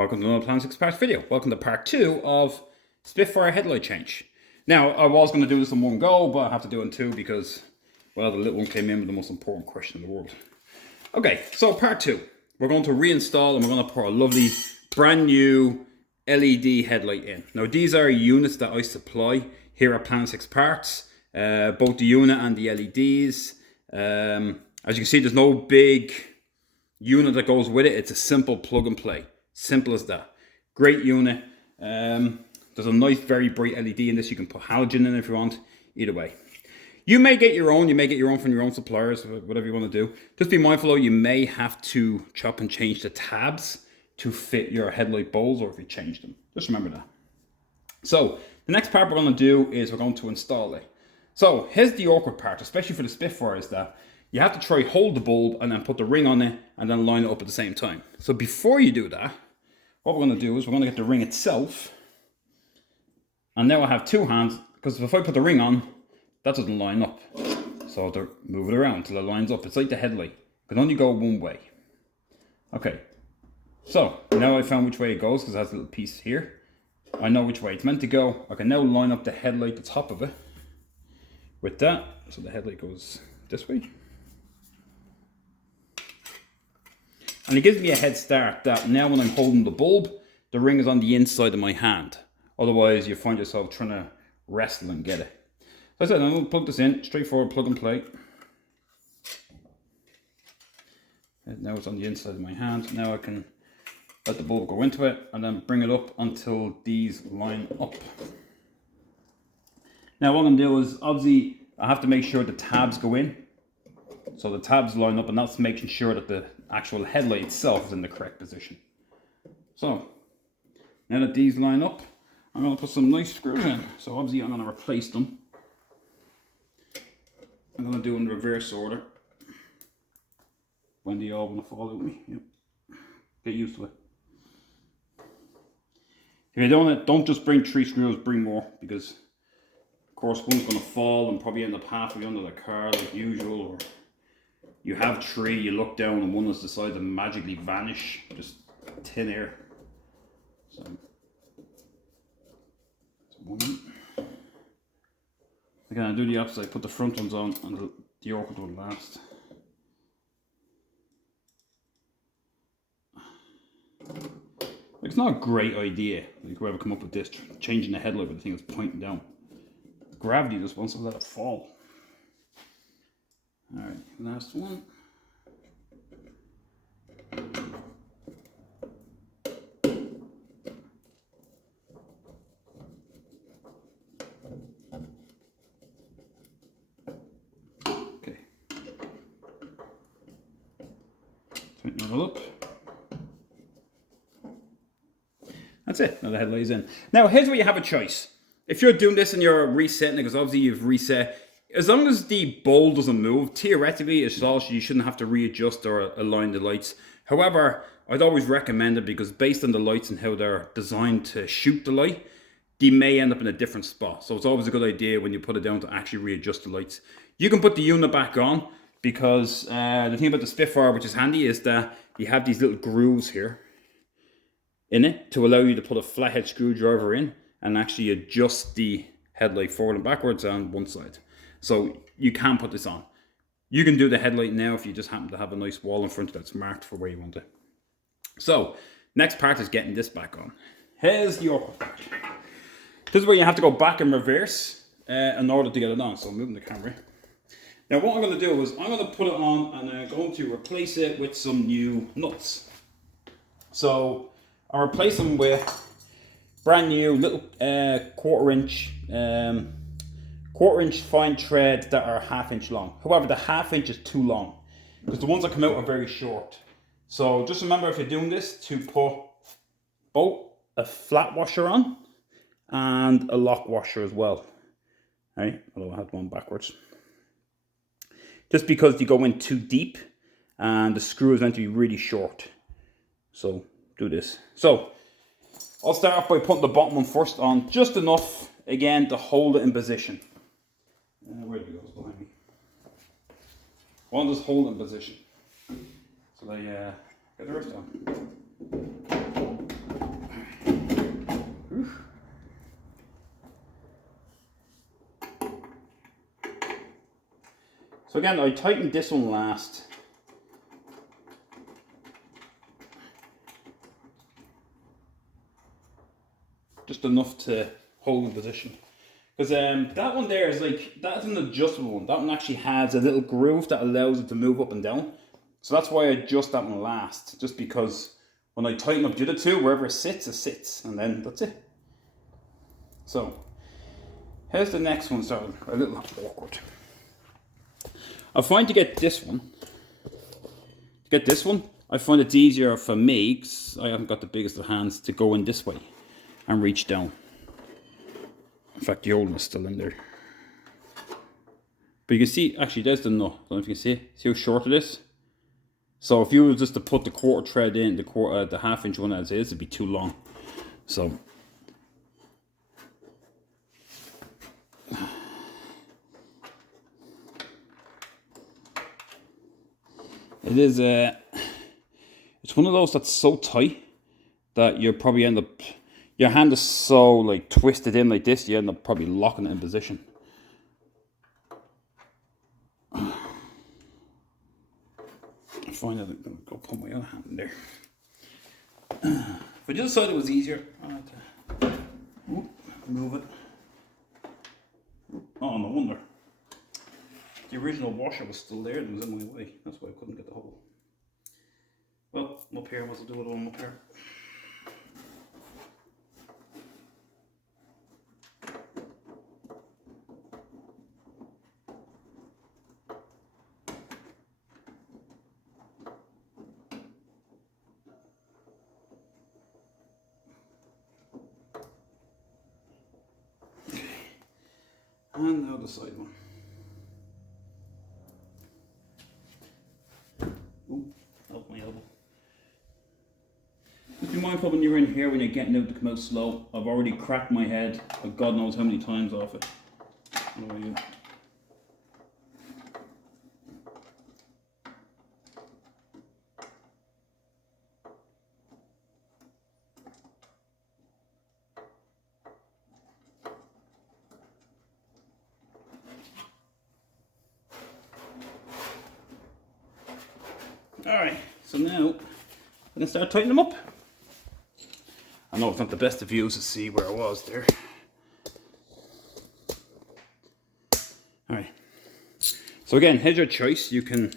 Welcome to another Plan 6 Parts video. Welcome to part 2 of Spitfire headlight change. Now, I was going to do this in one go, but I have to do it in two because, well, the little one came in with the most important question in the world. Okay, so part 2. We're going to reinstall and we're going to put a lovely brand new LED headlight in. Now, these are units that I supply here at Plan 6 Parts. Both the unit and the LEDs. As you can see, there's no big unit that goes with it. It's a simple plug and play. Simple as that. Great unit. There's a nice, very bright LED in this. You can put halogen in if you want. Either way. You may get your own. You may get your own from your own suppliers, whatever you want to do. Just be mindful though, you may have to chop and change the tabs to fit your headlight bowls, or if you change them. Just remember that. So, the next part we're going to do is we're going to install it. So, here's the awkward part, especially for the Spitfire, is that you have to try hold the bulb and then put the ring on it and then line it up at the same time. So before you do that, what we're going to do is we're going to get the ring itself. And now I have two hands, because if I put the ring on, that doesn't line up. So I have to move it around until it lines up. It's like the headlight. It can only go one way. Okay. So now I found which way it goes, because it has a little piece here. I know which way it's meant to go. I can now line up the headlight, the top of it, with that. So the headlight goes this way. And it gives me a head start that now when I'm holding the bulb, the ring is on the inside of my hand. Otherwise, you find yourself trying to wrestle and get it. So I said, I'm going to plug this in, straightforward plug and play. And now it's on the inside of my hand. Now I can let the bulb go into it and then bring it up until these line up. Now what I'm going to do is, obviously, I have to make sure the tabs go in. So the tabs line up, and that's making sure that the actual headlight itself is in the correct position. So, now that these line up, I'm going to put some nice screws in. So obviously I'm going to replace them. I'm going to do in reverse order. When they all want to fall out with me. Yep. Get used to it. If you don't just bring 3 screws, bring more, because of course one's going to fall and probably end up halfway under the car like usual, or you have 3, you look down and one has decided to magically vanish, just thin air. So, that's one. Again, I do the opposite. I put the front ones on and the awkward one last. It's not a great idea, like whoever come up with this, changing the headlight with the thing that's pointing down. Gravity just wants to let it fall. Alright, last one. Okay. Tighten it all up. That's it. Now the headlight is in. Now here's where you have a choice. If you're doing this and you're resetting it, because obviously you've reset, as long as the bowl doesn't move, theoretically, you shouldn't have to readjust or align the lights. However, I'd always recommend it because based on the lights and how they're designed to shoot the light, they may end up in a different spot. So it's always a good idea when you put it down to actually readjust the lights. You can put the unit back on because the thing about the Spitfire, which is handy, is that you have these little grooves here in it to allow you to put a flathead screwdriver in and actually adjust the headlight forward and backwards on one side. So you can put this on. You can do the headlight now if you just happen to have a nice wall in front that's marked for where you want it. So, next part is getting this back on. Here's the awkward part. This is where you have to go back and reverse in order to get it on. So I'm moving the camera. Now what I'm going to do is I'm going to put it on and I'm going to replace it with some new nuts. So I'll replace them with brand new little quarter inch fine threads that are 1/2 inch long. However, the 1/2 inch is too long because the ones that come out are very short. So just remember, if you're doing this, to put both a flat washer on and a lock washer as well. Right? Although I have one backwards. Just because they go in too deep and the screw is meant to be really short. So do this. So I'll start off by putting the bottom one first on, just enough, again, to hold it in position. Where did it go? It's behind me. I'll just hold it in position. So they get the rest on. So again, I tightened this one last. Just enough to hold in position. Because that one there is like, that's an adjustable one. That one actually has a little groove that allows it to move up and down. So that's why I adjust that one last. Just because when I tighten up the other two, wherever it sits. And then that's it. So, here's the next one starting a little awkward. I find to get this one, I find it's easier for me, because I haven't got the biggest of hands, to go in this way and reach down. In fact, the old one is still in there. But you can see, actually, there's the nut. I don't know if you can see it. See how short it is? So if you were just to put the quarter thread in, the half-inch one as is, it'd be too long. So it is it's one of those that's so tight that you probably end up, your hand is so like twisted in like this, you end up probably locking it in position. I find that I'm gonna go put my other hand in there. If I just thought it was easier, I had to move it. Oh, no wonder. The original washer was still there and it was in my way. That's why I couldn't get the hole. Well, I'm up here, I must do it all up here. And now the side one. Ooh, help my elbow. Just be mindful when you're in here, when you're getting out to come out slow. I've already cracked my head, but God knows how many times off it. How are you? Alright, so now I can start tightening them up. I know it's not the best of views to see where I was there. Alright, so again, here's your choice. You can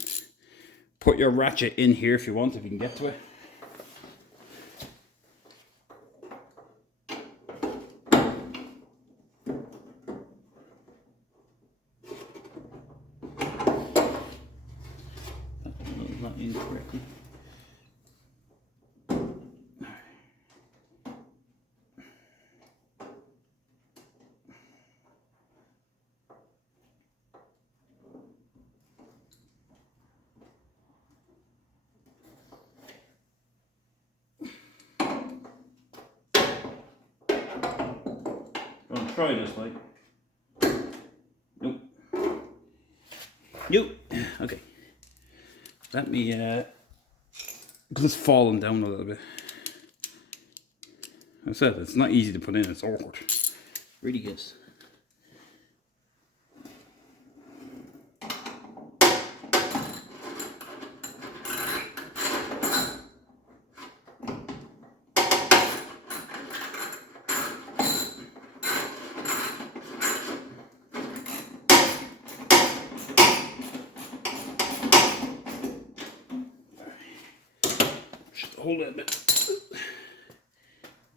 put your ratchet in here if you want, if you can get to it. Not in correctly. Gonna try this like. Nope. Nope. Okay. Let me just falling down a little bit. I said it's not easy to put in, it's awkward. It really is. Hold it a bit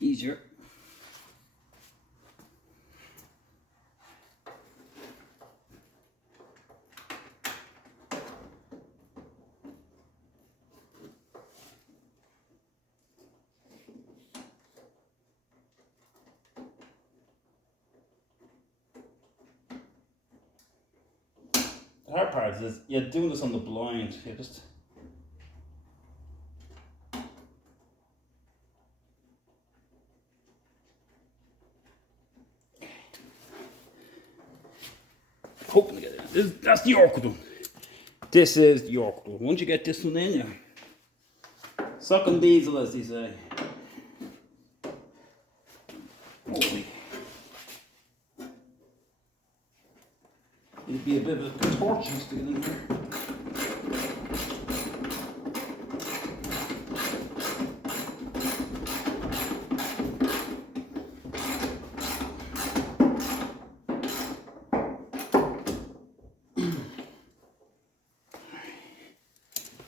easier. The hard part is you're doing this on the blind. You just hoping to get it. That's the awkward one. This is the awkward one. Once you get this one in, you're sucking diesel, as they say. Holy. It'd be a bit of a torch just to get in here.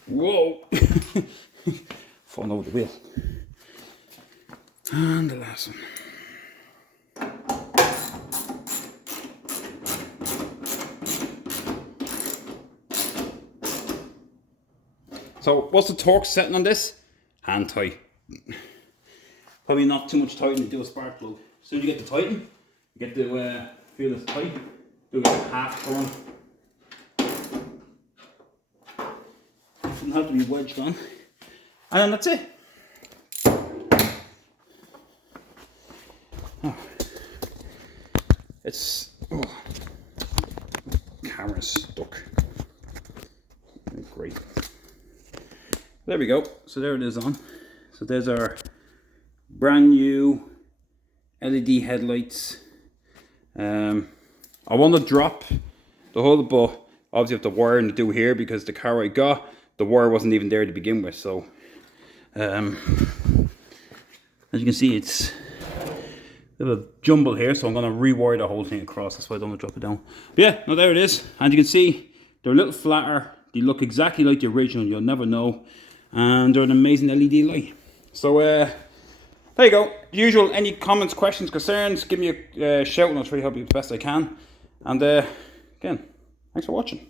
Whoa! Falling over the wheel. And the last one. So what's the torque setting on this? Hand tight. Probably not too much tighten to do a spark plug. As soon as you get to tighten, you get to feel this tight. Do a half turn. Doesn't have to be wedged on. And then that's it. Oh. It's camera's stuck. Great. There we go. So there it is on. So there's our brand new LED headlights. I want to drop the whole, but obviously I have the wire to do here because the car I got, the wire wasn't even there to begin with. So as you can see, it's a bit of a jumble here, so I'm going to rewire the whole thing across. That's why I don't want to drop it down. But yeah, no, there it is. And you can see they're a little flatter. They look exactly like the original. You'll never know. And they're an amazing LED light. So there you go. The usual. Any comments, questions, concerns, give me a shout and I'll try to help you the best I can. And again, thanks for watching.